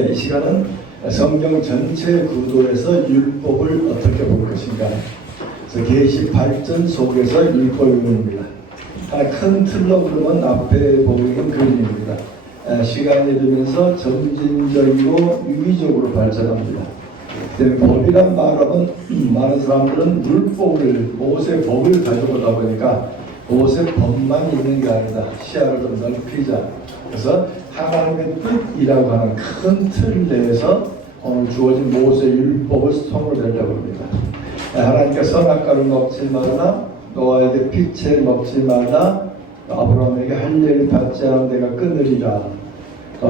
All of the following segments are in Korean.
이 시간은 성경 전체 구도에서 율법을 어떻게 볼 것인가. 그래서 계시 발전 속에서 율법입니다. 하나 큰 틀로 그러면 앞에 보이는 그림입니다. 시간이 들면서 점진적이고 유기적으로 발전합니다. 법이란 말하면 많은 사람들은 율법을, 모세 법을 가져오다 보니까 모세 법만 있는 게 아니다. 시야를 좀 넓히자. 그래서 하나님의 뜻이라고 하는 큰 틀 내에서 오늘 주어진 모세 율법을 통으로 내려고 합니다. 하나님께서 선악과를 먹지 말라, 노아에게 빛을 먹지 말라, 아브라함에게 할 일을 받지 않은 내가 끊으리라.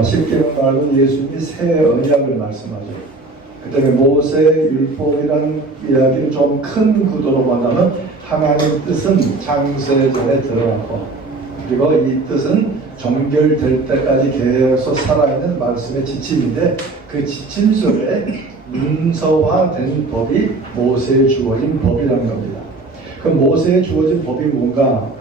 쉽게 말하면 예수님이 새 언약을 말씀하죠. 그 때문에 모세 율법이라는 이야기를 좀 큰 구도로 본다면 하나님의 뜻은 창세전에 드러나고, 그리고 이 뜻은 종결될 때까지 계속 살아있는 말씀의 지침인데, 그 지침 속에 문서화된 법이 모세에 주어진 법이라는 겁니다. 그럼 모세에 주어진 법이 뭔가?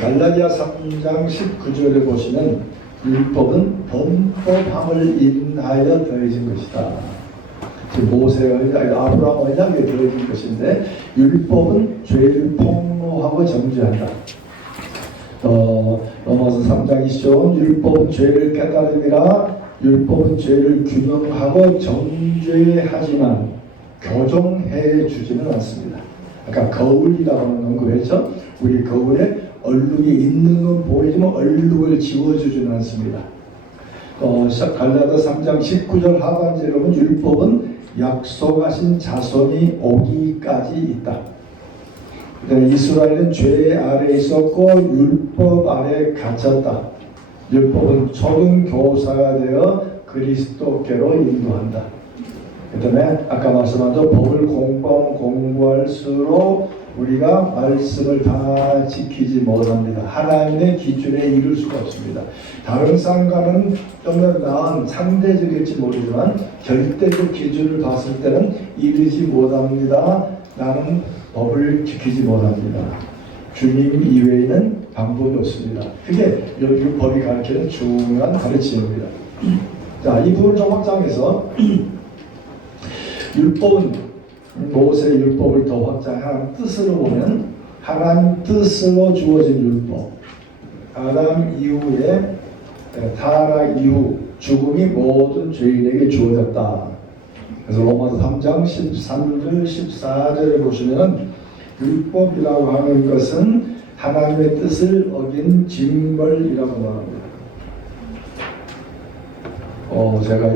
갈라디아 3장 19절에 보시면 율법은 범법함을 인하여 더해진 것이다. 모세 언약, 아브라함 언약에 더해진 것인데, 율법은 죄를 폭로하고 정죄한다. 로마서 3장 20절 율법은 죄를 깨달음이라, 율법은 죄를 규명하고 정죄하지만 교정해 주지는 않습니다. 아까 거울이라고 하는 언급했죠. 우리 거울에 얼룩이 있는 건 보이지만 얼룩을 지워주지는 않습니다. 갈라디아 3장 19절 하반절에 보면 율법은 약속하신 자손이 오기까지 있다. 이스라엘은 죄 아래 있었고 율법 아래 갇혔다. 율법은 초등 교사가 되어 그리스도께로 인도한다. 그 다음에 아까 말씀한 대로 법을 공부할수록 우리가 말씀을 다 지키지 못합니다. 하나님의 기준에 이룰 수가 없습니다. 다른 사람과는 좀 더 나은 상대적일지 모르지만 절대적 기준을 봤을 때는 이르지 못합니다. 나는 법을 지키지 못합니다. 주님 이외에는 방법이 없습니다. 그게 여기 법이 가르치는 중요한 가르침입니다. 자, 이 부분을 좀 확장해서 율법은 모세 율법을 더 확장한 뜻으로 보면 하나님 뜻으로 주어진 율법, 아담 이후에 타락 이후 죽음이 모든 죄인에게 주어졌다. 그래서 로마서 3장 13절 14절에 보시면 율법이라고 하는 것은 하나님의 뜻을 어긴 징벌이라고 말합니다. 제가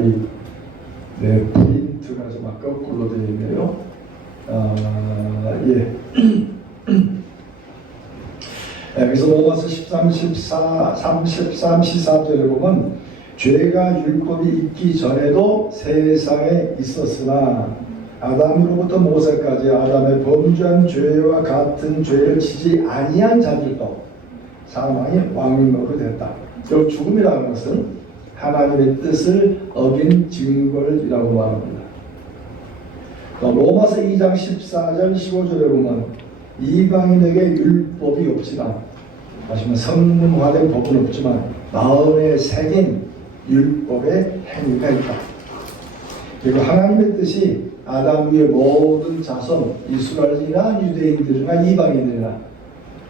프린트가 좀 거꾸로 되어 있네요. 그래서 로마서 13, 14절에 보면 죄가 율법이 있기 전에도 세상에 있었으나 아담으로부터 모세까지 아담의 범죄한 죄와 같은 죄를 지지 아니한 자들도 사망이 왕노로 됐다. 이 죽음이라는 것은 하나님의 뜻을 어긴 징벌이라고 말합니다. 로마서 2장 14절 15절에 보면 이방인에게 율법이 없지만, 하시면 성문화된 법은 없지만 마음에 새긴 율법의 행위가 있다. 그리고 하나님의 뜻이 아담 위의 모든 자손, 이스라엘이나 유대인들이나 이방인들이나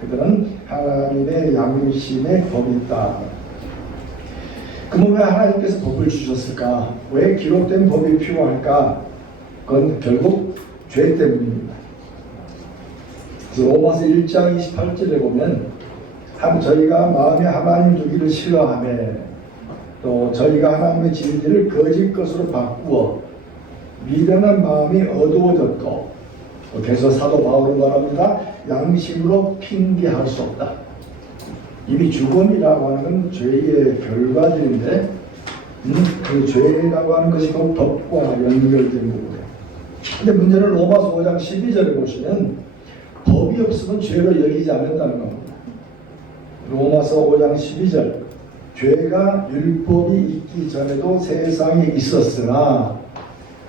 그들은 하나님의 양심의 법이 있다. 그러면 왜 하나님께서 법을 주셨을까? 왜 기록된 법이 필요할까? 그건 결국 죄 때문입니다. 그래서 로마서 1장 28절에 보면 저희가 마음에 하나님 두기를 싫어하며 또 저희가 하나님의 진리를 거짓 것으로 바꾸어 미련한 마음이 어두워졌고, 계속 사도 바울은 말합니다. 양심으로 핑계할 수 없다. 이미 죽음이라고 하는 건 죄의 결과들인데 그 죄라고 하는 것이 그 법과 연결된 거고요. 근데 문제는 로마서 5장 12절에 보시면 법이 없으면 죄로 여기지 않는다는 겁니다. 로마서 5장 12절 죄가 율법이 있기 전에도 세상에 있었으나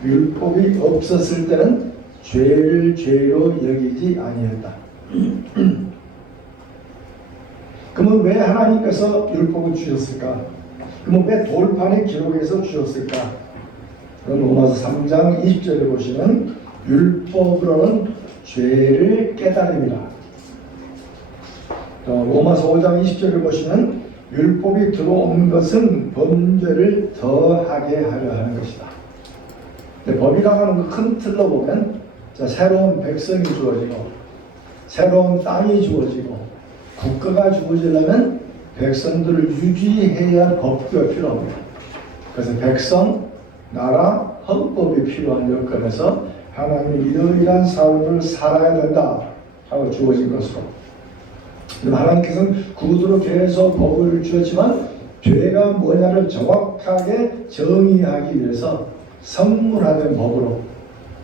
율법이 없었을 때는 죄를 죄로 여기지 아니했다. 그러면 왜 하나님께서 율법을 주셨을까? 그럼 왜 돌판의 기록에서 주었을까? 로마서 3장 20절에 보시면 율법으로는 죄를 깨달음이라. 로마서 5장 20절을 보시면 율법이 들어온 것은 범죄를 더하게 하려 하는 것이다. 법이라고 하는 큰 틀로 보면 새로운 백성이 주어지고 새로운 땅이 주어지고 국가가 주어지려면 백성들을 유지해야 할 법규가 필요합니다. 그래서 백성, 나라, 헌법이 필요한 여건에서 하나님이 이러이러한 삶을 살아야 된다 하고 주어진 것으로, 하나님께서는 구두로 계속 법을 주었지만 죄가 뭐냐를 정확하게 정의하기 위해서 선문화된 법으로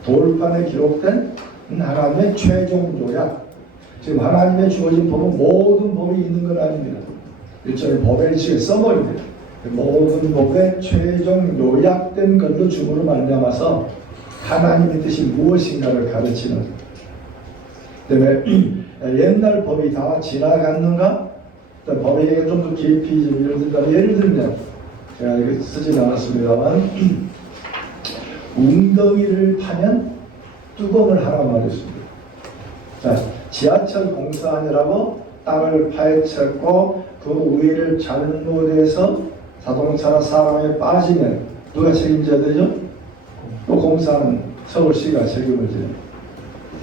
돌판에 기록된 하나님의 최종 요약, 지금 하나님의 주어진 법은 모든 법이 있는 건 아닙니다. 일종의 법의 식의 써머리입니다. 모든 법의 최종 요약된 것로 주문을 말미암아서 하나님의 뜻이 무엇인가를 가르치는. 그다음에 옛날 법이 다 지나갔는가? 법에 좀 더 깊이 예를 들면 제가 이렇게 쓰진 않았습니다만 웅덩이를 파면 뚜껑을 하나 말했습니다. 자, 지하철 공사하느라고 땅을 파헤쳤고 그 위를 잘못해서 자동차나 사람이 빠지면 누가 책임져야 되죠? 또 공사는 서울시가 책임을 져요.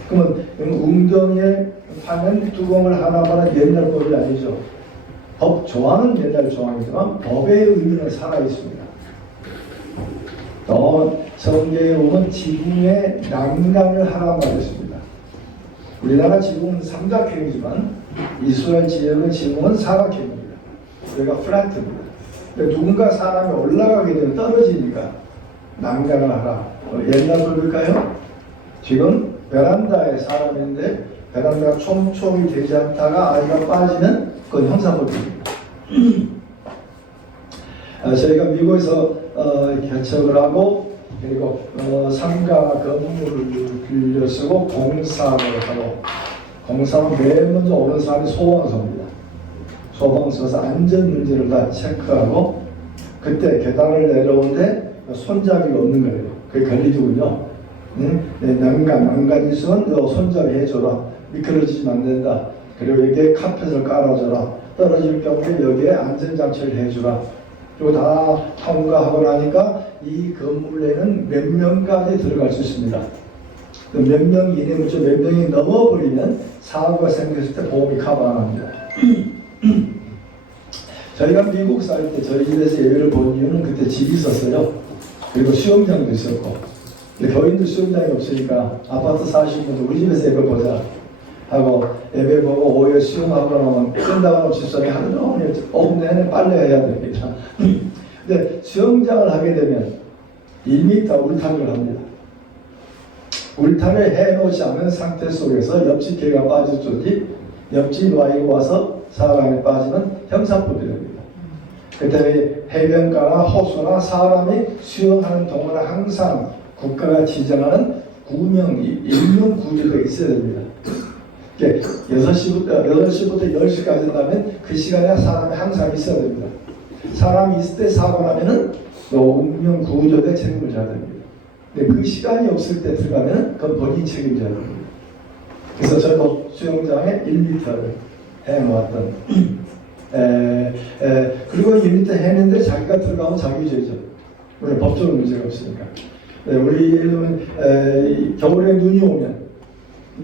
그러면 웅덩이에 파면 뚜껑을 하나 말한 옛날 법이 아니죠. 법 조항은 옛날 조항이지만 법의 의미는 살아있습니다. 또 성경에 보면 지붕에 난간을 하나 말했습니다. 우리나라 지붕은 삼각형이지만 이스라엘 지역의 지붕은 사각형입니다. 여기가 플랫입니다. 누군가 사람이 올라가게 되면 떨어지니까 난간을 하라. 옛날 법일까요? 지금 베란다에 사람인데 베란다가 촘촘히 되지 않다가 아이가 빠지면 그건 형사법입니다. 저희가 미국에서 개척을 하고 그리고 상가 건물을 빌려 쓰고 공사를 하고, 공사는 맨 먼저 오는 사람이 소방서입니다. 소방서에서 안전 문제를 다 체크하고 그때 계단을 내려오는데 손잡이가 없는 거예요. 그게 걸리더군요. 난간 있으면 손잡이 해줘라. 미끄러지면 안 된다. 그리고 여기에 카펫을 깔아줘라. 떨어질 경우에 여기에 안전장치를 해주라. 그리고 다 통과하고 나니까 이 건물에는 몇 명까지 들어갈 수 있습니다. 몇 명 이내 몇 명이 넘어버리면 사고가 생겼을 때 보험이 커버 안 합니다. 저희가 미국 살 때 저희 집에서 예배를 본 이유는 그때 집이 있었어요. 그리고 수영장도 있었고, 교인들 수영장이 없으니까 아파트 사시는 분들 우리 집에서 예배 보자 하고 예배 보고 오후에 수영하고 나면 끝나가는 집사람이 하루 종일 오후 내내 빨래해야 됩니다. 근데 수영장을 하게 되면 1m 울타기를 합니다. 울타기를 해놓지 않은 상태 속에서 옆집 개가 빠졌든지 옆집 와이가 와서 사람이 빠지면 형사법이 됩니다. 그때 해변가나 호수나 사람이 수영하는 동안에 항상 국가가 지정하는 일명 구조가 있어야 됩니다. 6시부터 10시까지 된다면 그 시간에 사람이 항상 있어야 됩니다. 사람이 있을 때 사고 나면은 운명 구조대 책임을 져야 됩니다. 근데 그 시간이 없을 때 들어가면 그건 본인이 책임져야 됩니다. 그래서 저도 수영장에 1m를 해놓았던 그리고 1m 해는데 자기가 들어가면 자기 죄죠. 우리 법적으로 문제가 없으니까. 우리 예를 들면 겨울에 눈이 오면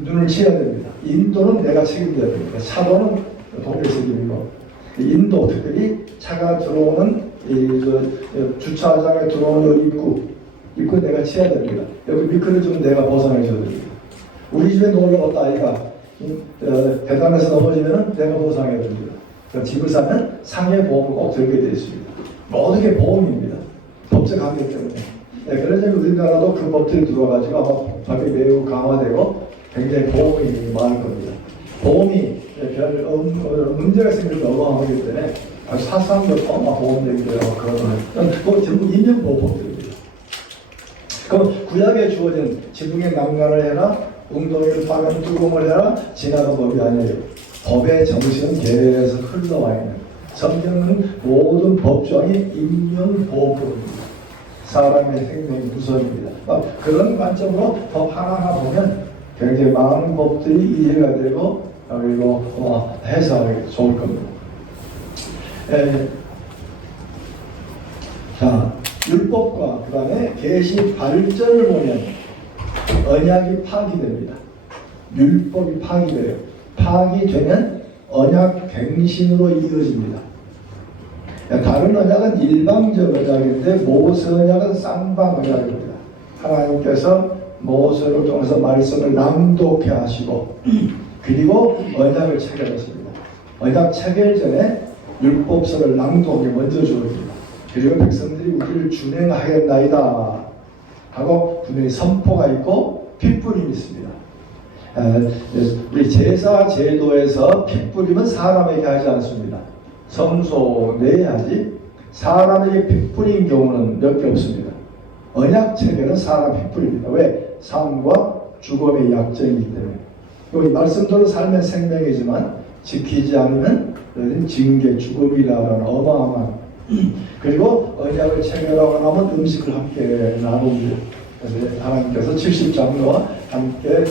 눈을 치야 됩니다. 인도는 내가 책임져야 됩니다. 차도는 독일 책임이고, 인도 특별히 차가 들어오는 주차장에 들어오는 입구 내가 치야 됩니다. 여기 미끄러지면 내가 보상해 줘야 됩니다. 우리 집에 놀러 갔다 아이가 계단에서 넘어지면 내가 보상해야 됩니다. 집을 사면 상해 보험을 꼭 들게 되어 있습니다. 모든 게 보험입니다. 법적 관계 때문에. 그래서 우리나라도 그 법들이 들어와가지고 아마 법이 매우 강화되고 굉장히 보험이 많을 겁니다. 보험이 별 문제가 생기면 어마어마하기 때문에 아주 사소한 것도 보험되기도 하고 그건 전부 인명보호법들입니다. 그럼 구약에 주어진 지붕에 난간을 해라, 웅덩이를 파면 뚜껑을 해라, 지나간 법이 아니에요. 법의 정신은 계속 흘러와 있는 성경은 모든 법조항이 인명보호법입니다. 사람의 생명이 우선입니다. 그런 관점으로 법 하나하나 보면 굉장히 많은 법들이 이해가 되고 그리고 해석하기 좋을 겁니다. 자, 율법과 그 다음에 계시 발전을 보면 언약이 파기됩니다. 율법이 파기돼요. 파기되면 언약 갱신으로 이어집니다. 다른 언약은 일방적 언약인데 모세 언약은 쌍방 언약입니다. 하나님께서 모세를 통해서 말씀을 낭독해 하시고 그리고 언약을 체결하십니다. 언약 체결 전에 율법서를 낭독하게 먼저 주어집니다. 그리고 백성들이 우리를 준행하였나이다 하고 분명히 선포가 있고 핏부림이 있습니다. 우리 제사 제도에서 핏부림은 사람에게 하지 않습니다. 성소 내에 하지 사람에게 핏부린 경우는 몇 개 없습니다. 언약 체계는 사람 핏부립니다. 왜? 삶과 죽음의 약정이기 때문에. 이 말씀대로 살면 생명이지만 지키지 않으면 징계 죽음이라는 어마어마한 그리고 언약을 체결하고 나면 음식을 함께 나눕니다. 그래서 하나님께서 70장로와 함께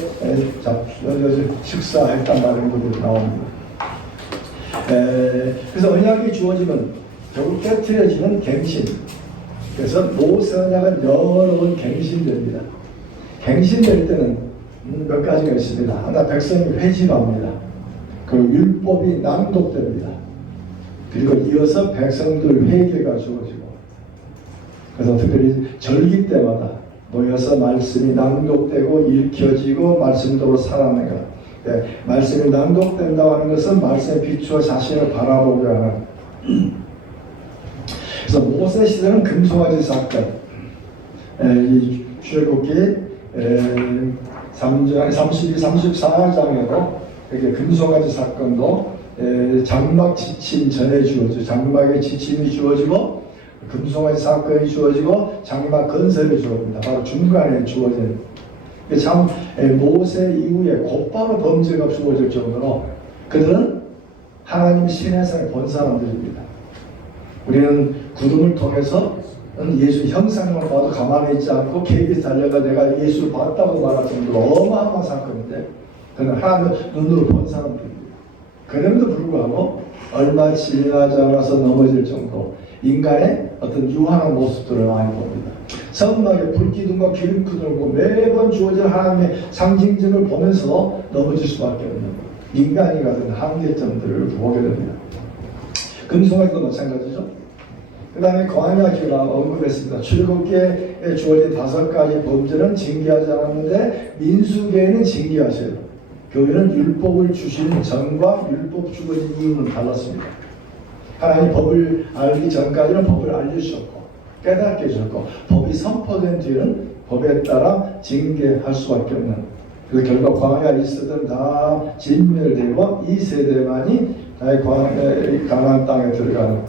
식사했단 말이 나옵니다. 그래서 언약이 주어지면 결국 깨트려지는 갱신. 그래서 모세 언약은 여러 번 갱신됩니다. 갱신될 때는 몇 가지가 있습니다. 하나, 백성이 회심합니다. 그리고 율법이 낭독됩니다. 그리고 이어서 백성들 회개가 주어지고, 그래서 특별히 절기 때마다 모여서 말씀이 낭독되고 읽혀지고 말씀대로 살아내가. 말씀이 낭독된다고 하는 것은 말씀에 비추어 자신을 바라보게 하는. 그래서 모세 시대는 금송아지 사건, 이 출애굽기 32, 34장에도 이렇게 금송아지 사건도 장막 지침 전에 주어지고, 장막의 지침이 주어지고 금송아지 사건이 주어지고 장막 건설이 주어집니다. 바로 중간에 주어진. 참 모세 이후에 곧바로 범죄가 주어질 정도로 그들은 하나님 신해상에 본 사람들입니다. 우리는 구름을 통해서 예수 형상을 봐도 가만히 있지 않고 계획이 달려가 내가 예수를 봤다고 말할 정도로 어마어마한 사건인데 그는 하나님 눈으로 본 사람들입니다. 그럼에도 불구하고 얼마 지나지 않아서 넘어질 정도 인간의 어떤 유한한 모습들을 많이 봅니다. 성막에 불기둥과 기름기둥을 보고 매번 주어진 하나님의 상징점을 보면서 넘어질 수밖에 없는 인간이 가진 한계점들을 보게 됩니다. 금송아지도 마찬가지죠. 그 다음에 광야기가 언급했습니다. 출애굽기에 주어진 5가지 범죄는 징계하지 않았는데 민수기에는 징계하셔요. 교회는 율법을 주신 전과 율법 주어진 이유는 달랐습니다. 하나님 법을 알기 전까지는 법을 알려주셨고 깨닫게 해주셨고 법이 선포된 뒤에는 법에 따라 징계할 수밖에 없는. 그래서 결국 광야 이스라엘은 다 진멸되고 이 세대만이 가나안 땅에 들어가는.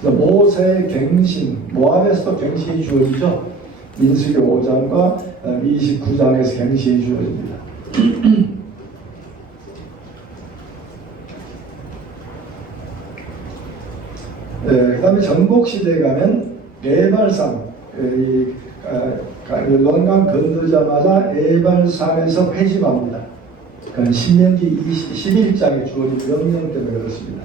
그래서 모세의 갱신, 모압에서도 갱신이 주어지죠. 민수기 5장과 29장에서 갱신이 주어집니다. 그 다음에 전국시대에 가면 에발산, 요단강 건너자마자 에발산에서 회심합니다. 그건 신명기 21장에 주어진 명령 때문에 그렇습니다.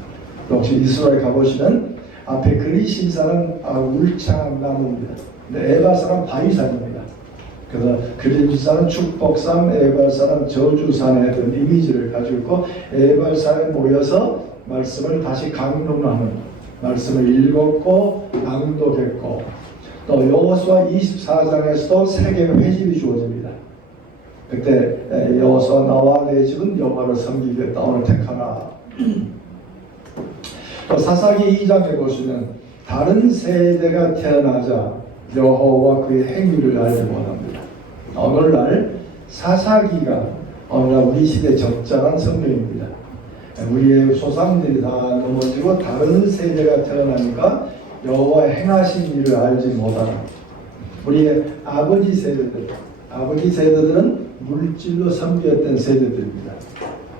혹시 이스라엘 가보시면 앞에 그리신산은 울창한 나무입니다. 근데 에발산은 바위산입니다. 그래서 그리신산은 축복산, 에발산은 저주산의 어떤 이미지를 가지고 있고 에발산에 모여서 말씀을 다시 강론하는 말씀을 읽었고 낭독했고 또 여호수아 24장에서도 세계의 회심이 주어집니다. 그때 여호수아 나와 내 집은 여호와를 섬기겠다 오늘 택하라. 또 사사기 2장에 보시면 다른 세대가 태어나자 여호와 그의 행위를 알지 못합니다. 오늘날 사사기가 오늘날 우리 시대에 적절한 성경입니다. 우리의 조상들이 다 넘어지고 다른 세대가 태어나니까 여호와의 행하신 일을 알지 못하는 우리의 아버지 세대들은 물질로 섬겼던 세대들입니다.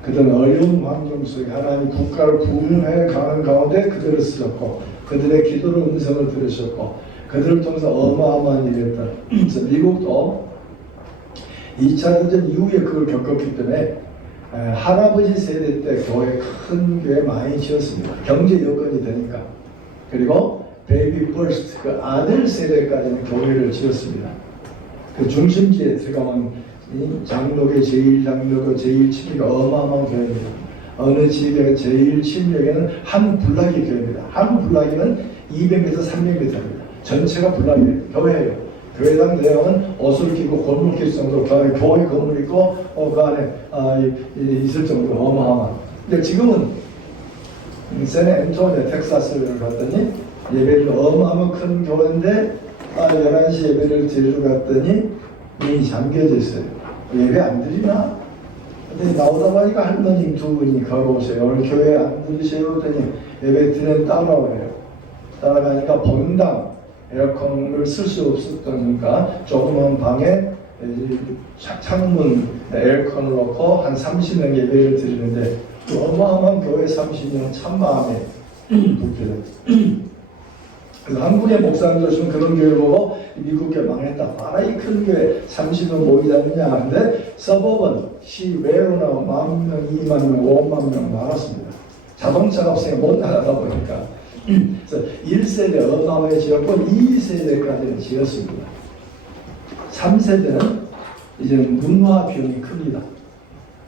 그들은 어려운 환경 속에 하나님 국가를 부흥해 가는 가운데 그들을 쓰셨고 그들의 기도를 음성을 들으셨고 그들을 통해서 어마어마한 일을 했다. 그래서 미국도 2차 대전 이후에 그걸 겪었기 때문에 할아버지 세대 때 교회 큰 교회 많이 지었습니다. 경제 여건이 되니까. 그리고 베이비 퍼스트 그 아들 세대까지는 교회를 지었습니다. 그 중심지에 들어가면 장로교 제1장로교 제1침례가 어마어마한 교회입니다. 어느 지역에 제1침례교회는 한 블락이 교회입니다. 한 블락이면 200m 300m입니다. 전체가 블락이에요. 교회예요. 교회당 대형은 옷을 끼고 골목길 정도로 교회 건물 있고 그 안에 있을 정도로 어마어마한. 근데 지금은 샌앤토니오 텍사스를 갔더니 예배를 어마어마한 큰 교회인데 11시 예배를 드리러 갔더니 문이 잠겨져 있어요. 예배 안 드리나? 근데 나오다 보니까 할머니 두 분이 걸어오세요. 오늘 교회 안 드리세요? 그랬더니 예배 드리는 따라오래요. 따라가니까 본당 에어컨을 쓸 수 없었다니까 조그만 방에 창문 에어컨을 넣고 한 30명 예배를 드리는데 어마어마한 교회 30명 참마음에 불편해. 그래서 한국의 목사님들 오시면 그런 교회 보고 미국 교회 망했다. 봐라 이 큰 교회 30명 모이지 않느냐 하는데 서버번 시 외로나 10,000명, 20,000명, 50,000명 많았습니다. 자동차가 없으니까 못 나가다 보니까 그래서 1세대 어마어마하게 지었고 2세대까지는 지었습니다. 3세대는 이제 문화 비용이 큽니다.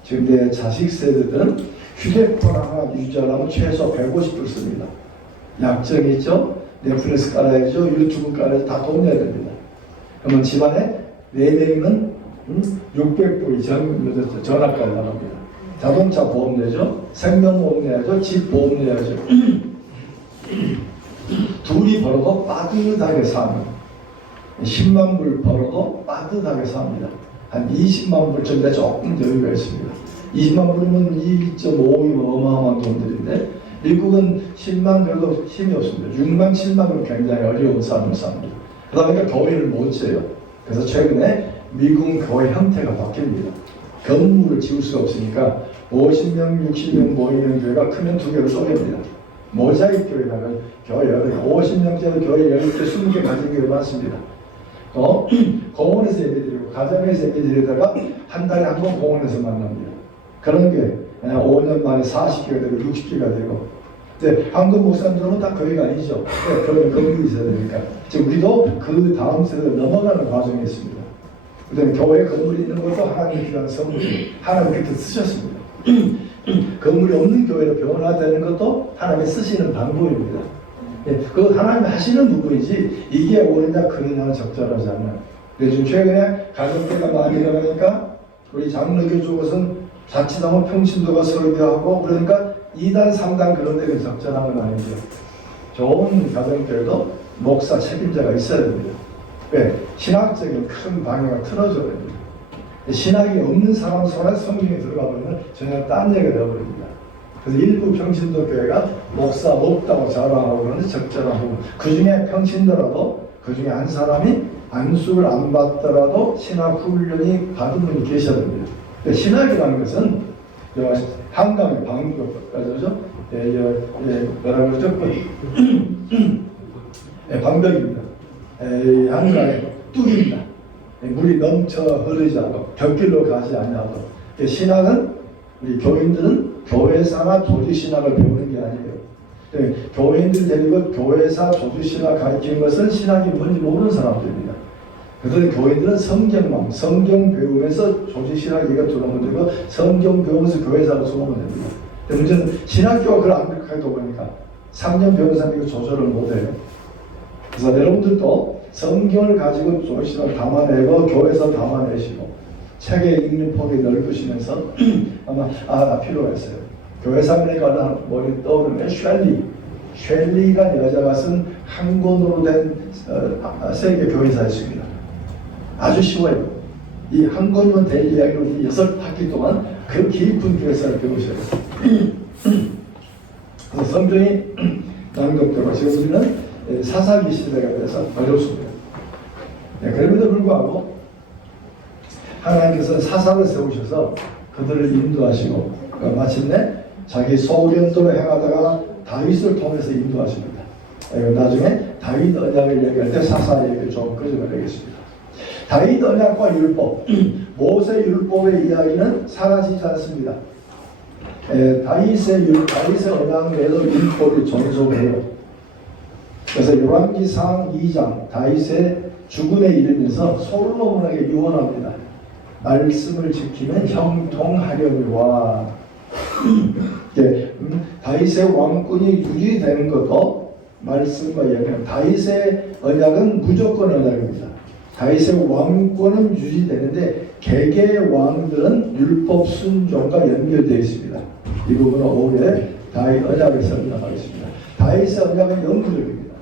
지금 내 자식 세대들은 휴대폰 하나 유지하려면 최소 150불 씁니다. 약정이 있죠? 넷플릭스 깔아야죠. 유튜브 깔아야죠. 다 돈 내야 됩니다. 그러면 집안에 4명은 600불이 전화까지 나갑니다. 자동차 보험 내죠. 생명보험 내야죠. 집 보험 내야죠. 둘이 벌어도 빠듯하게 삽니다. 10만 불 벌어도 빠듯하게 삽니다. 한 20만 불 정도 조금 여유가 있습니다. 20만 불이면 2.5이면 어마어마한 돈들인데 미국은 10만 그래도 힘이 없습니다. 6만, 7만 불 굉장히 어려운 삶을 삽니다. 그러다 보니까 교회를 못 지어요. 그래서 최근에 미국 교회 형태가 바뀝니다. 건물을 지을 수가 없으니까 50명, 60명 모이는 교회가 크면 2개로 쪼갭니다. 모자이크 교회라고 교회 50명짜리 교회 10개, 20개 가진 교회 많습니다. 또 공원에서 예배드리고 가정에서 예배드리다가 한 달에 한 번 공원에서 만납니다. 그런 교회 5년 만에 40개가 되고 60개가 되고 근데 한국 목사님들은 다 교회가 아니죠. 그런 건물이 있어야 되니까 지금 우리도 그 다음 세대로 넘어가는 과정이 있습니다. 그다음에 교회 건물이 있는 것도 하나님이 필요한 선물이 하나님께서 쓰셨습니다. 건물이 없는 교회로 변화되는 것도 하나님이 쓰시는 방법입니다. 그 하나님이 하시는 부분이지 이게 옳으냐 그러냐는 적절하지 않아요. 요즘 최근에 가정교회가 많이 일어나니까 우리 장로교 쪽에서는 자칫하면 평신도가 설교하고 그러니까 2단 3단 그런 데가 적절한 건 아니죠. 좋은 가정교회도 목사 책임자가 있어야 됩니다. 왜? 신학적인 큰 방향을 틀어줘야 됩니다. 신학이 없는 사람 손에 성경이 들어가 버리면 전혀 딴 얘기가 되어버립니다. 그래서 일부 평신도 교회가 목사 없다고 자랑하고 그러는데 적절하고 그 중에 평신도라도 그 중에 한 사람이 안수를 안 받더라도 신학 훈련이 받은 분이 계셔야 됩니다. 신학이라는 것은 한강의 방벽까지죠. 뭐라 그러죠? 방벽입니다. 한강의 뚝입니다. 물이 넘쳐 흐르지 않고 벽길로 가지 않냐고. 신학은 우리 교인들은 교회사나 조직신학을 배우는 게 아니에요. 교인들 데리고 교회사 조직신학 가르치는 것은 신학이 뭔지 모르는 사람들입니다. 그들은 교인들은 성경만 성경 배우면서 조직신학 얘기가 들어오면 되고 성경 배우면서 교회사로 들어오면 됩니다. 근데 문제는 신학교가 그걸 안 그렇게 하다 보니까 3년 배운 사람이 저절을 못해요. 그래서 여러분들도 성경을 가지고 조직신학을 담아내고 교회에서 담아내시고 책에 읽는 폭이 넓으시면서 아마 필요했어요. 교회사면에 관한 머리 떠오르는 쉘리가 여자가 쓴 한 권으로 된 세계 교회사였습니다. 아주 쉬워요. 이 한 권이면 될 이야기로 6학기 동안 그 깊은 교회사를 배우셔요. 성경이 낭독되고 지금 우리는 사사기 시대가 돼서 어렵습니다. 그럼에도 불구하고 하나님께서 사사를 세우셔서 그들을 인도하시고 마침내 자기 소견대로 행하다가 다윗을 통해서 인도하십니다. 나중에 다윗 언약을 얘기할 때 사사에게 좀 끄집어내겠습니다. 다윗 언약과 율법, 모세 율법의 이야기는 사라지지 않습니다. 다윗의 언약 외에도 율법이 존속해요. 그래서 열왕기상 2장 다윗의 죽음에 이르면서 솔로몬에게 유언합니다. 말씀을 지키면 형통하려니와. 다윗의 왕권이 유지되는 것도 말씀과 연결. 다윗의 언약은 무조건 언약입니다. 다윗의 왕권은 유지되는데 개개의 왕들은 율법 순종과 연결되어 있습니다. 이 부분은 오후에 다윗 언약을 설명하겠습니다. 다윗의 언약은 영구적입니다.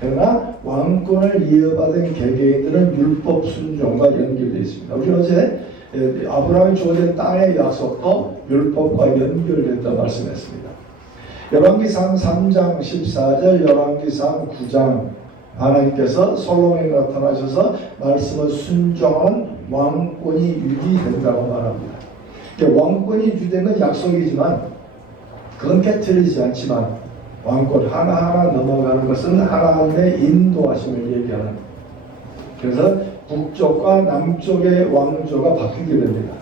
그러나 왕권을 이어받은 개개인들은 율법 순종과 연결되어 있습니다. 우리 어제 아브라함이 주어진 땅의 약속도 율법과 연결됐다고 말씀했습니다. 열왕기상 3장 14절, 열왕기상 9장 하나님께서 솔로몬에 나타나셔서 말씀을 순종하는 왕권이 유지된다고 말합니다. 왕권이 유지되는 약속이지만 그건 깨트리지 않지만 왕권 하나하나 넘어가는 것은 하나님의 인도하심을 얘기하는. 그래서 북쪽과 남쪽의 왕조가 바뀌게 됩니다.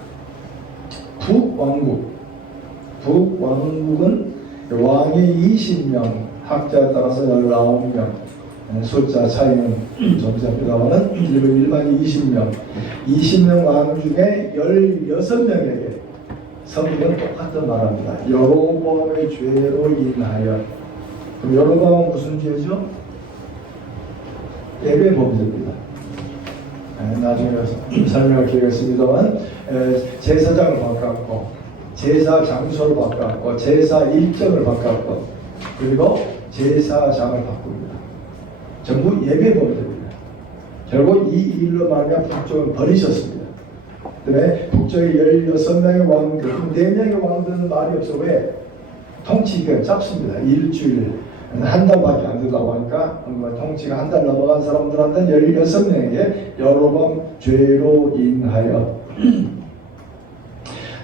북왕국은 왕이 20명, 학자에 따라서 19명, 숫자 차이는 좀 잡히다가는 일반이 20명, 20명 왕 중에 16명에게 성경은 똑같은 말합니다. 여로보암의 죄로 인하여. 그럼 여로보암은 무슨 죄죠? 예배 범죄입니다. 나중에 설명할 기회가 있습니다만 제사장을 바꿨고 제사 장소를 바꿨고 제사 일정을 바꿨고 그리고 제사장을 바꿉니다. 전부 예배 범죄입니다. 결국 이 일로 말미암아 북쪽은 버리셨습니다. 그다음에 북쪽의 16명의 왕들, 4명의 왕들은 말이 없어. 왜? 통치기가 짧습니다. 일주일, 한 달밖에 안 되다고 하니까 통치가 한 달 넘어간 사람들한테는 16명에게 여로보암 죄로 인하여.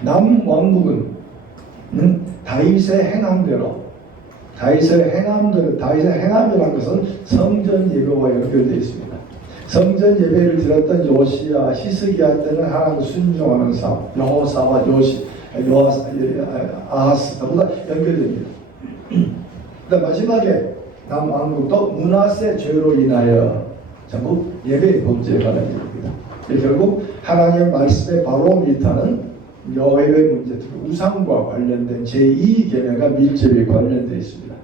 남왕국은 다윗의 행함대로, 다윗의 행함이라는 것은 성전 예배와 연결되어 있습니다. 성전 예배를 드렸던 요시야, 히스기야 때는 하나님 순종하는 삶, 여호사와 아하스 보다 연결됩니다. 그다음 마지막에 남왕국도 므낫세 죄로 인하여 전부 예배 범죄에 관한 일입니다. 결국 하나님의 말씀의 바로 밑에는 여호와의 문제, 우상과 관련된 제2계명과 밀접히 관련되어 있습니다.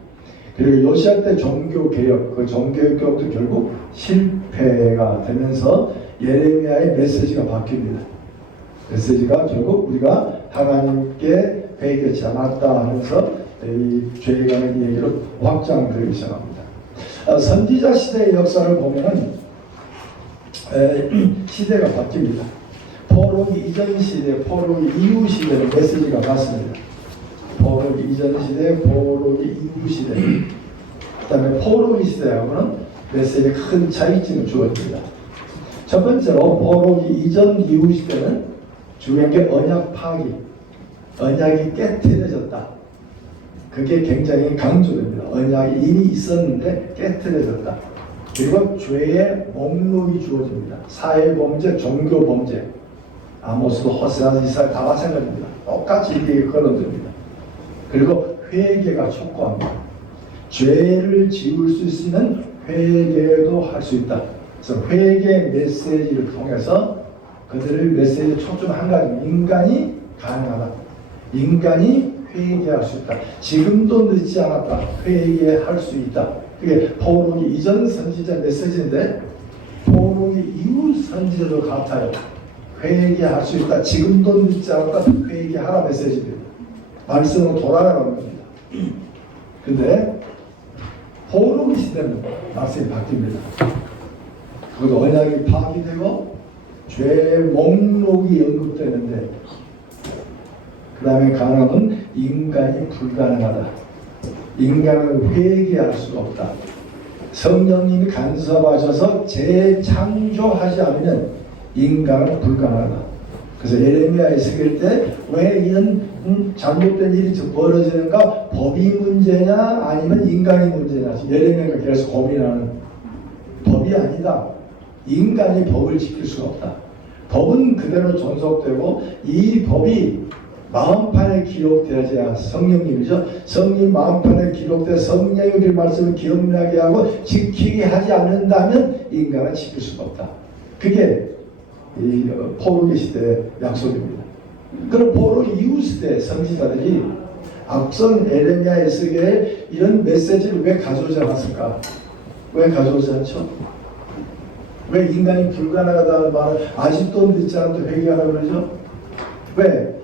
그리고 요시야 때 종교개혁, 그 종교개혁도 결국 실패가 되면서 예레미야의 메시지가 바뀝니다. 메시지가 결국 우리가 하나님께 회개치 않았다 하면서 이 죄에 관한 얘기로 확장되기 시작합니다. 선지자 시대의 역사를 보면은 시대가 바뀝니다. 포로기 이전 시대, 포로기 이후 시대는 메시지가 같습니다. 포로기 이전 시대, 포로기 이후 시대. 그 다음에 포로기 시대하고는 메시지에 큰 차이점을 주어집니다. 첫 번째로 포로기 이전 이후 시대는 중요한 게 언약 파기, 언약이 깨트려졌다. 그게 굉장히 강조됩니다. 언약이 이미 있었는데 깨트려졌다. 그리고 죄의 목록이 주어집니다. 사회범죄, 종교범죄. 아모스도 호세아, 이사야 다 마찬가지입니다. 똑같이 이게 걸어듭니다. 그리고 회개가 촉구합니다. 죄를 지울 수 있는 회개도 할 수 있다. 그래서 회개 메시지를 통해서 그들의 메시지에 초점 한 가지, 인간이 가능하다. 인간이 회개할 수 있다. 지금도 늦지 않았다. 회개할 수 있다. 그게 포로기 이전 선지자 메시지인데 포로기 이후 선지자도 같아요. 회개할 수 있다. 지금도 늦지 않았다. 회개하라 메시지입니다. 말씀으로 돌아가라는 겁니다. 근데 포로기 시대는 말씀이 바뀝니다. 그것도 언약이 파기되고 죄의 목록이 언급되는데 그 다음에 가능은 인간이 불가능하다. 인간은 회개할 수가 없다. 성령님이 간섭하셔서 재창조하지 않으면 인간은 불가능하다. 그래서 예레미야에 새길 때 왜 이런 잘못된 일이 벌어지는가? 법이 문제냐 아니면 인간이 문제냐? 예레미야가 계속 고민하는. 법이 아니다. 인간이 법을 지킬 수가 없다. 법은 그대로 존속되고 이 법이 마음판에 기록되어야 성령님이죠. 성령 마음판에 기록돼 성령의 우리 말씀을 기억나게 하고 지키게 하지 않는다면 인간은 지킬 수가 없다. 그게 이 포로기 시대의 약속입니다. 그럼 포로 이후 시대 선지자들이 앞선 에레미야 에스겔 이런 메시지를 왜 가져오지 않았을까? 왜 가져오지 않죠? 왜 인간이 불가능하다는 말을 아직도 믿지 않는데 회개하라고 그러죠? 왜?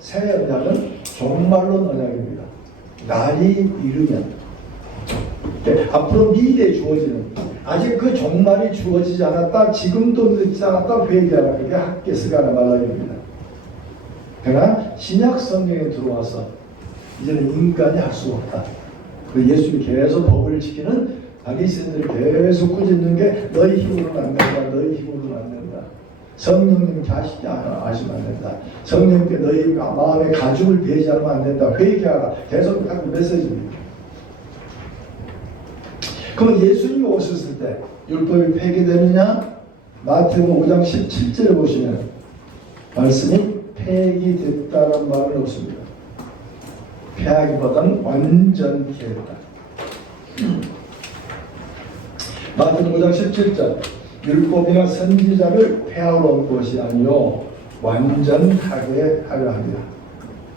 새 언약은 종말론 언약입니다. 날이 이르면 앞으로 미래에 주어지는 아직 그 종말이 주어지지 않았다. 지금도 늦지 않았다. 회개하라. 그게 학개스가는 말입니다. 그러나 신약 성경에 들어와서 이제는 인간이 할 수가 없다. 예수님이 계속 법을 지키는 바리새인들이 계속 꾸짖는 게 너희 힘으로는 안 된다. 너희 힘으로는 안 된다. 성령님 자식이 아시면 안 된다. 성령님께 너희 마음의 가죽을 베지 않으면 안 된다. 회개하라. 계속 하는 메시지입니다. 그러면 예수님이 오셨을 때 율법이 폐기되느냐? 마태복음 5장 17절에 보시면 말씀이 폐기됐다는 말은 없습니다. 폐하기보다는 완전히 했다. 마태복음 5장 17절 율법이나 선지자를 폐하러 온 것이 아니요 완전하게 하려 합니다.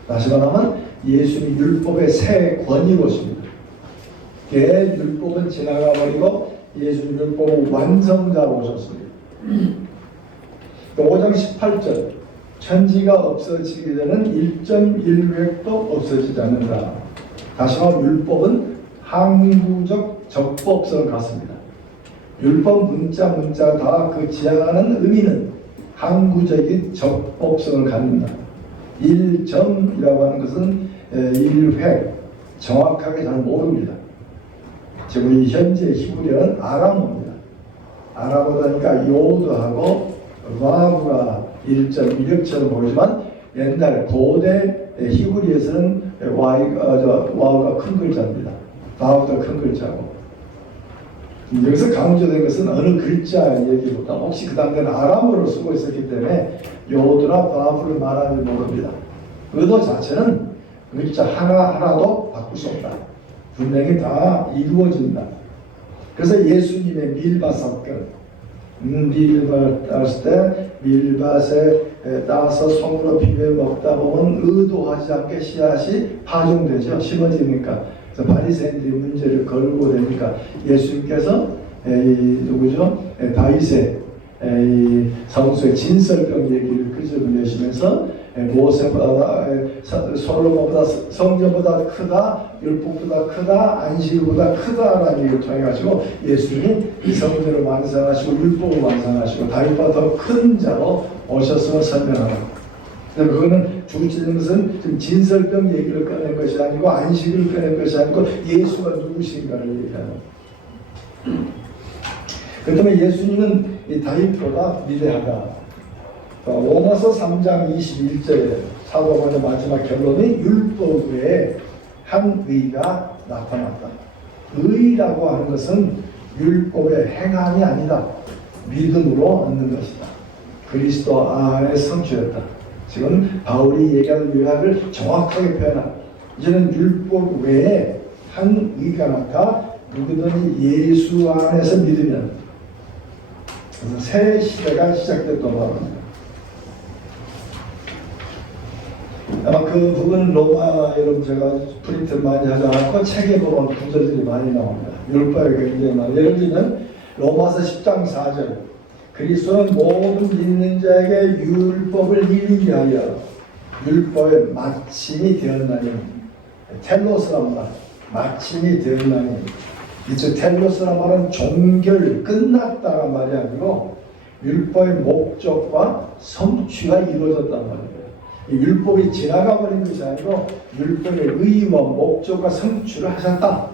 다시 말하면 예수님 율법의 새 권위로십니다. 율법은 지나가 버리고 예수님 율법은 완성자로 오셨습니다. 또 5장 18절 천지가 없어지게 되는 1.1획도 없어지지 않는다. 다시 말하면 율법은 항구적 적법성을 갖습니다. 율법 문자 다 그 지향하는 의미는 항구적인 적법성을 갖는다. 1점이라고 하는 것은 1획 정확하게 잘 모릅니다. 지금 현재 히브리어는 아람어입니다. 아람어다니까 요드하고 와브가 1.1획처럼 보이지만 옛날 고대 히브리에서는 와우가 큰 글자입니다. 와우가 큰 글자고 여기서 강조된 것은 어느 글자 얘기보다 혹시 그 당대는 아람어를 쓰고 있었기 때문에 요드나 바브를 말하지 모릅니다. 의도 자체는 글자 하나하나도 바꿀 수 없다. 분명히 다 이루어진다. 그래서 예수님의 밀밭 사건, 밀밭 따랐을 때 밀밭에 따서 손으로 비벼 먹다 보면 의도하지 않게 씨앗이 파종되죠. 심어지니까. 그래서 바리새인들이 문제를 걸고 되니까 예수님께서 누구죠? 다윗의 성소의 진설병 얘기를 끄집어내시면서 모세보다 솔로몬보다 성전보다 크다, 율법보다 크다, 안식일보다 크다라는 얘기를 통해 가지고 예수님이 이 성전을 완성하시고 율법을 완성하시고 다윗보다 더 큰 자로 오셨음을 설명합니다. 그거는 주시는 것은 지금 진설병 얘기를 꺼낸 것이 아니고 안식을 꺼낸 것이 아니고 예수가 누구신가를 얘기하는. 그렇다면 예수님은 이 다윗보다 위대하다. 로마서 3장 21절에 사도 바울의 마지막 결론이 율법 외에 한 의가 나타났다. 의라고 하는 것은 율법의 행함이 아니다. 믿음으로 얻는 것이다. 그리스도 안에 성취했다. 지금 바울이 얘기하는 요약을 정확하게 표현한다. 이제는 율법 외에 한 의가 나타 누구든지 예수 안에서 믿으면 그래서 새 시대가 시작됐다고 합니다. 아마 그 부분 로마 여러분 제가 프린트를 많이 하지 않았고 책에 보면 구절들이 많이 나옵니다. 율법에 굉장히 많이. 예를 들면 로마서 10장 4절 그리스도는 모든 믿는 자에게 율법을 이루게 하여 율법의 마침이 되었나니 텔로스란 말 마침이 되었나니 이제 텔로스란 말은 종결 끝났다는 말이 아니고 율법의 목적과 성취가 이루어졌단 말이에요. 이 율법이 지나가 버린 것이 아니고 율법의 의의와 목적과 성취를 하셨다.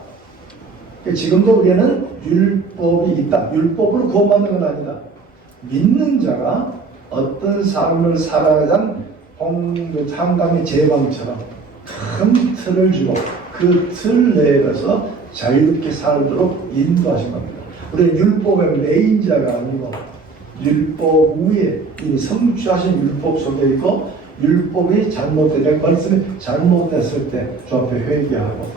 지금도 우리는 율법이 있다. 율법으로 구원받는 건 아니다. 믿는 자가 어떤 삶을 살아가는 상감의 제방처럼 큰 틀을 주고 그 틀 내에서 자유롭게 살도록 인도하신 겁니다. 우리는 율법의 메인자가 아니고 율법 위에 이 성취하신 율법 속에 있고, 율법이 잘못된 말씀이 잘못됐을 때 주 앞에 회개하고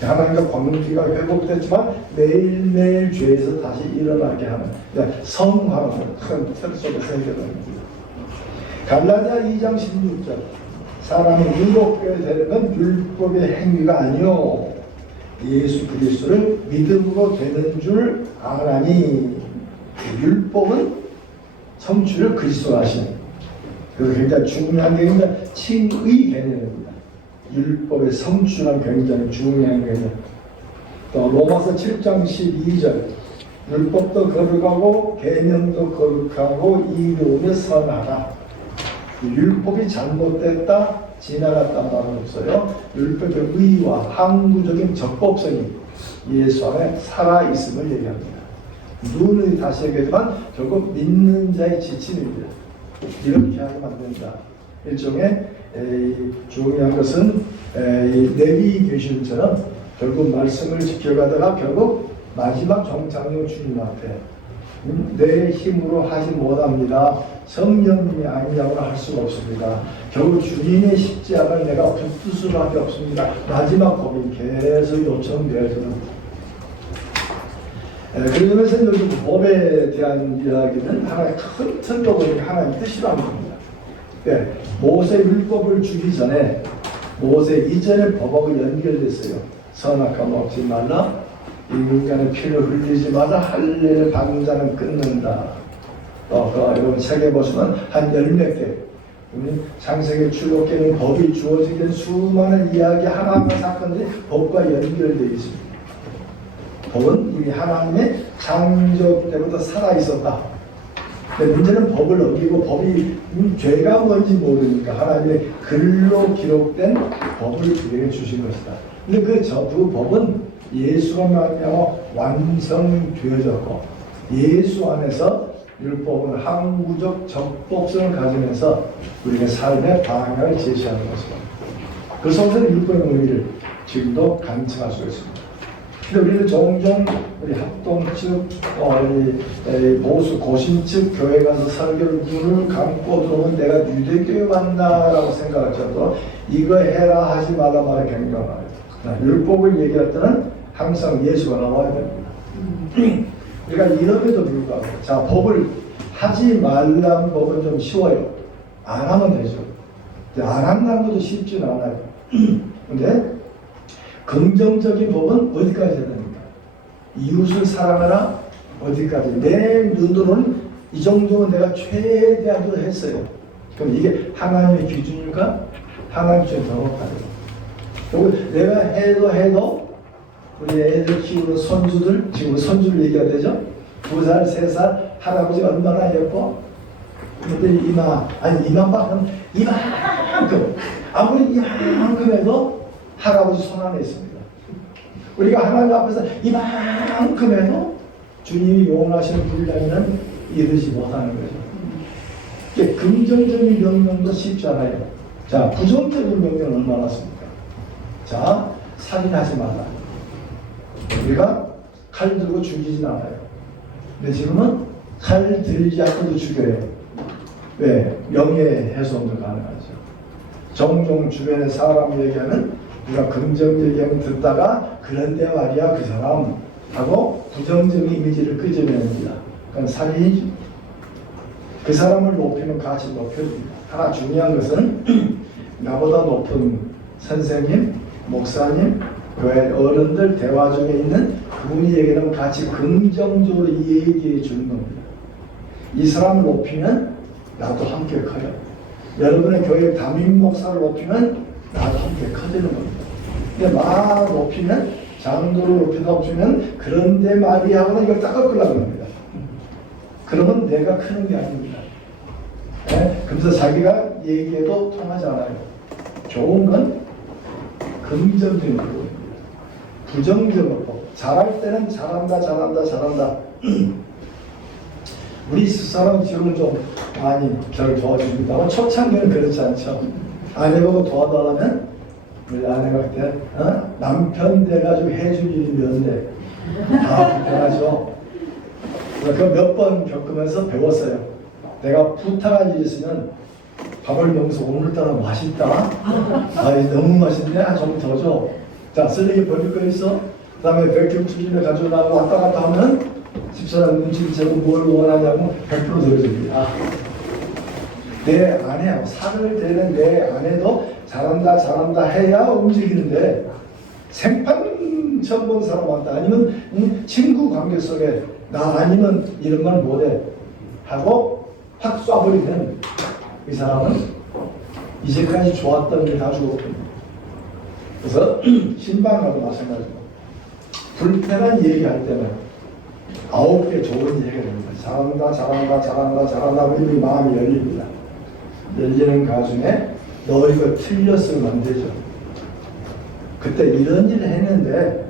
하나님과 관계가 회복됐지만 매일매일 죄에서 다시 일어나게 하는 성화는 큰 틀 속에서 해결됩니다. 갈라디아 2장 16절 사람이 의롭게 되는 건 율법의 행위가 아니요 예수 그리스도를 믿음으로 되는 줄 아나니. 율법은 성취를 그리스도가 하신, 그래서 굉장히 중요한 게 굉장히 칭의 개념입니다. 율법의 성취란 굉장히 중요한 개념. 또 로마서 7장 12절 율법도 거룩하고 계명도 거룩하고 이로움이 선하다. 율법이 잘못됐다, 지나갔단 말은 없어요. 율법의 의와 항구적인 적법성이 예수 안에 살아있음을 얘기합니다. 눈을 다시 얘기하지만 결국 믿는 자의 지침입니다. 이렇게 하면 안 된다. 일종의 중요한 것은 내비게이션처럼 결국 말씀을 지켜가다가 결국 마지막 정착용 주님 앞에 내 힘으로 하지 못합니다. 성령님이 아니냐고 할 수가 없습니다. 결국 주님의 십자가를 내가 붙들 수밖에 없습니다. 마지막 법이 계속 요청되어지는. 그러면서 여기 법에 대한 이야기는 하나의 큰 틀로 보니까 하나의 뜻이라는 겁니다. 모세 율법을 주기 전에 모세 이전의 법하고 연결됐어요. 선악과 먹지 말라, 인간의 피를 흘리지 마라, 할례를 받는 자는 끊는다. 여러분 책에 보시면 한 10몇 개, 창세기 출애굽기에는 법이 주어지는 수많은 이야기 하나하나 사건들이 법과 연결되어 있습니다. 법은 이미 하나님의 창조 때부터 살아있었다. 근데 문제는 법을 어기고 법이 죄가 뭔지 모르니까 하나님의 글로 기록된 법을 우리에게 주신 것이다. 근데 그 법은 예수로 말미암아 완성되어졌고, 예수 안에서 율법은 항구적 적법성을 가지면서 우리가 삶의 방향을 제시하는 것입니다. 그 속에서 율법의 의미를 지금도 관측할 수 있습니다. 근데 우리는 종종 우리 합동 측, 보수 고신 측 교회 가서 설교를 눈을 감고 들어오면 내가 유대교회 왔나라고 생각할 정도로 이거 해라 하지 말라 말에 경고하나요. 율법을 얘기할 때는 항상 예수가 나와야 됩니다. 그러니까 이럼에도 불구하고 법을 하지 말라는 법은 좀 쉬워요. 안 하면 되죠. 안 한다는 것도 쉽지는 않아요. 근데 긍정적인 법은 어디까지 해야 됩니까? 이웃을 사랑하라 어디까지? 내 눈으로는 이 정도는 내가 최대한으로 했어요. 그럼 이게 하나님의 기준일까? 하나님 좀 더 높아요. 그리고 내가 해도 우리 애들 키우는 손주들, 지금 손주를 얘기해야 되죠? 2살, 3살 할아버지 얼마나 예뻐? 근데 이만큼 이만큼 아무리 이만큼 해도 할아버지 손 안에 있습니다. 우리가 하나님 앞에서 이만큼 해도 주님이 용하시는 분량에는 이르지 못하는 거죠. 긍정적인 명령도 쉽지 않아요. 자, 부정적인 명령은 얼마나 습니까? 자, 살인하지 말라. 우리가 칼 들고 죽이진 않아요. 근데 지금은 칼 들지 않고도 죽여요. 왜? 명예훼손도 가능하죠. 종종 주변에 사람 얘기하는 우리가 긍정 얘기하면 듣다가 그런데 말이야 그 사람 하고 부정적인 이미지를 끄집어냅니다. 그건 살인이죠. 그 사람을 높이는 가치 높여줍니다. 하나 중요한 것은 나보다 높은 선생님, 목사님, 교회 어른들 대화 중에 있는 그분이 얘기하는 같이 긍정적으로 얘기해 주는 겁니다. 이 사람을 높이면 나도 함께 커요. 여러분의 교회 담임 목사를 높이면 나도 함께 커지는 겁니다. 근데 막 높이면 장도를 높이면 그런데 말이 하고는 이걸 따가끌라고 합니다. 그러면 내가 크는 게 아닙니다. 그래서 자기가 얘기해도 통하지 않아요. 좋은 건 긍정적인 거고 부정적으로 잘할 때는 잘한다. 우리 집사람 지금은 좀 많이 저를 도와줍니다만 초창기는 그렇지 않죠. 아내보고 도와달라면 우리 아내가 그때 남편 돼가지고 해줄 일이 몇인데 다 불편하죠. 그 몇 번 겪으면서 배웠어요. 내가 부탁할 일이 있으면 밥을 먹으면서 오늘따라 맛있다. 너무 맛있네. 좀 더 줘. 자, 쓰레기 버릴 거 있어? 그 다음에 백김치를 가져오라고 왔다 갔다 하면 집사람 눈치를 채고 뭘 원하냐고 100% 들어줍니다. 내 아내하고 살을 대는 내 아내도 잘한다 잘한다 해야 움직이는데 생판 처음 본 사람한테 아니면 친구 관계 속에 나 아니면 이런 말 못해 하고 확 쏴버리면 이 사람은 이제까지 좋았던 게 다 죽었거든요. 그래서 신방하고 마찬가지고 불편한 얘기할 때는 9개 좋은 얘기가 됩니다. 잘한다 잘한다 잘한다 잘한다 이미 마음이 열립니다. 열리는 가중에 너 이거 틀렸으면 안 되죠. 그때 이런 일을 했는데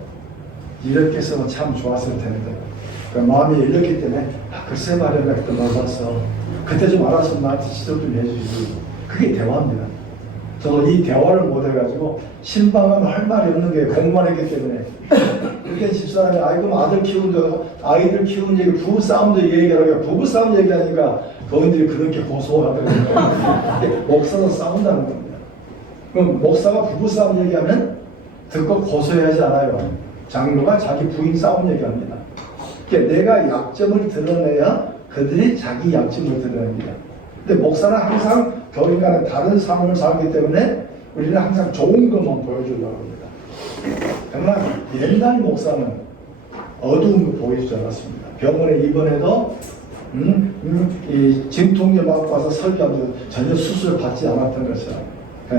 이렇게 쓰면 참 좋았을 텐데 마음이 열렸기 때문에 글쎄 말이야 그때 몰랐어. 그때 좀 알았으면 나한테 지적 좀 해주지. 그게 대화입니다. 저도 이 대화를 못해가지고 신방은 할 말이 없는 게 공부만 했기 때문에 그렇게 집사람이 그럼 아이들 키우는 얘기 부부싸움도 얘기하라고 부부싸움 얘기하니까 거인들이 그렇게 고소하더라고요. 목사도 싸운다는 겁니다. 그럼 목사가 부부싸움 얘기하면 듣고 고소해하지 않아요. 장로가 자기 부인 싸움 얘기합니다. 그러니까 내가 약점을 드러내야 그들이 자기 약점을 드러냅니다. 근데 목사는 항상 교인과는 다른 삶을 살기 때문에 우리는 항상 좋은 것만 보여주려고 합니다. 그러나 옛날 목사는 어두운 거 보여주지 않았습니다. 병원에 입원해도 이 진통제 맞고 와서 설교하면서 전혀 수술 받지 않았던 것이죠.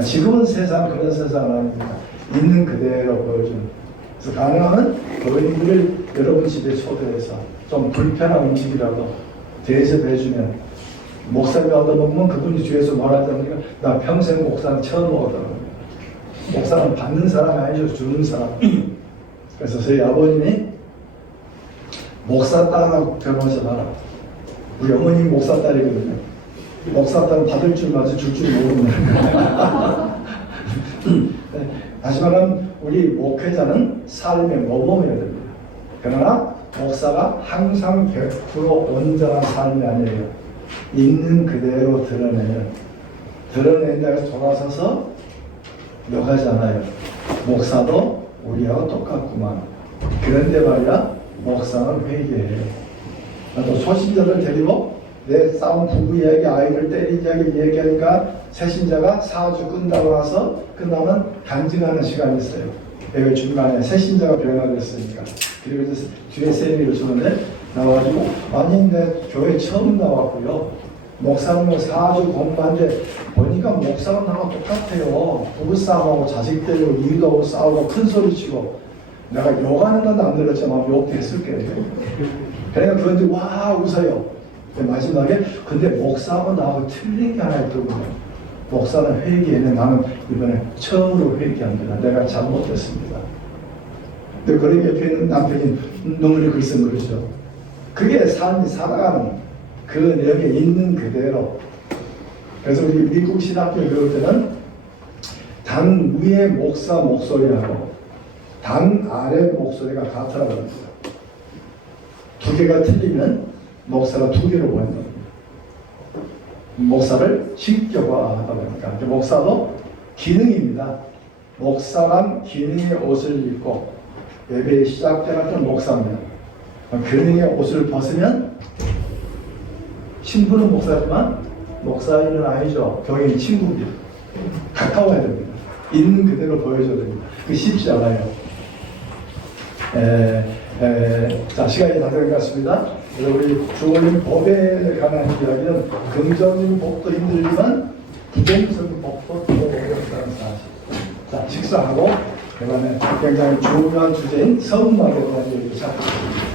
지금은 세상 그런 세상은 아닙니다. 있는 그대로 보여주는. 그래서 가능하면 교인들을 여러분 집에 초대해서 좀 불편한 음식이라도 대접해주면 목사님이 얻어먹으면 그분이 뒤에서 뭐라지 않으니까 나 평생 목사는 처음 먹었다고. 목사는 받는 사람이 아니죠. 주는 사람. 그래서 저희 아버님이 목사 딸하고 결혼하셔봐라. 우리 어머님 목사 딸이거든요. 목사 딸은 받을 줄 맞아 줄 줄 모르는. 다시 말하면 우리 목회자는 삶의 모범이어야 됩니다. 그러나 목사가 항상 100% 온전한 삶이 아니에요. 있는 그대로 드러낸다 해서 돌아서서 욕하잖아요. 목사도 우리하고 똑같구만. 그런데 말이야 목사는 회개해. 또 소신자들 데리고 내 싸운 부부 이야기 아이들 때린 이야기 얘기하니까 새신자가 4주 끝나고 나서 끝나면 간증하는 시간이 있어요. 예배 중간에 새신자가 변화됐으니까. 그리고 이제 뒤에 세미를 주는데 나와가지고 아니 내 교회 처음 나왔고요. 목사님은 4주 공부하는데 보니까 목사는 나하고 똑같아요. 부부싸움하고 자식 때리고 일도 싸우고 큰소리치고 내가 욕하는 건 안 들었지만 욕도 했을 거예요. 그러니까 그런데 와 웃어요. 마지막에 근데 목사하고 나하고 틀린 게 하나 있더군요. 목사는 회개했는데 나는 이번에 처음으로 회개합니다. 내가 잘못했습니다. 근데 그런 옆에 있는 남편이 눈물이 글썽거리죠. 그게 삶이 살아가는 그 내용에 있는 그대로. 그래서 우리 미국 신학교에 배울 때는 단 위의 목사 목소리하고 단 아래 목소리가 같으라고 합니다. 두 개가 틀리면 목사가 두 개로 보인다. 목사를 신격화하다 보니까 목사도 기능입니다. 목사란 기능의 옷을 입고 예배 시작될 때 목사면 기능의 옷을 벗으면 신부는 목사지만 목사인은 아니죠. 교인 친구입니다. 가까워야 됩니다. 있는 그대로 보여줘야 됩니다. 그 쉽지 않아요. 자, 시간이 다 된 것 같습니다. 그래서 우리 주올림 법에 관한 이야기는 긍정적인 법도 힘들지만 부정적인 법도 더 어렵다는 사실. 자, 식사하고 그다음에 굉장히 중요한 주제인 성막에 대한 얘기를 시작합니다.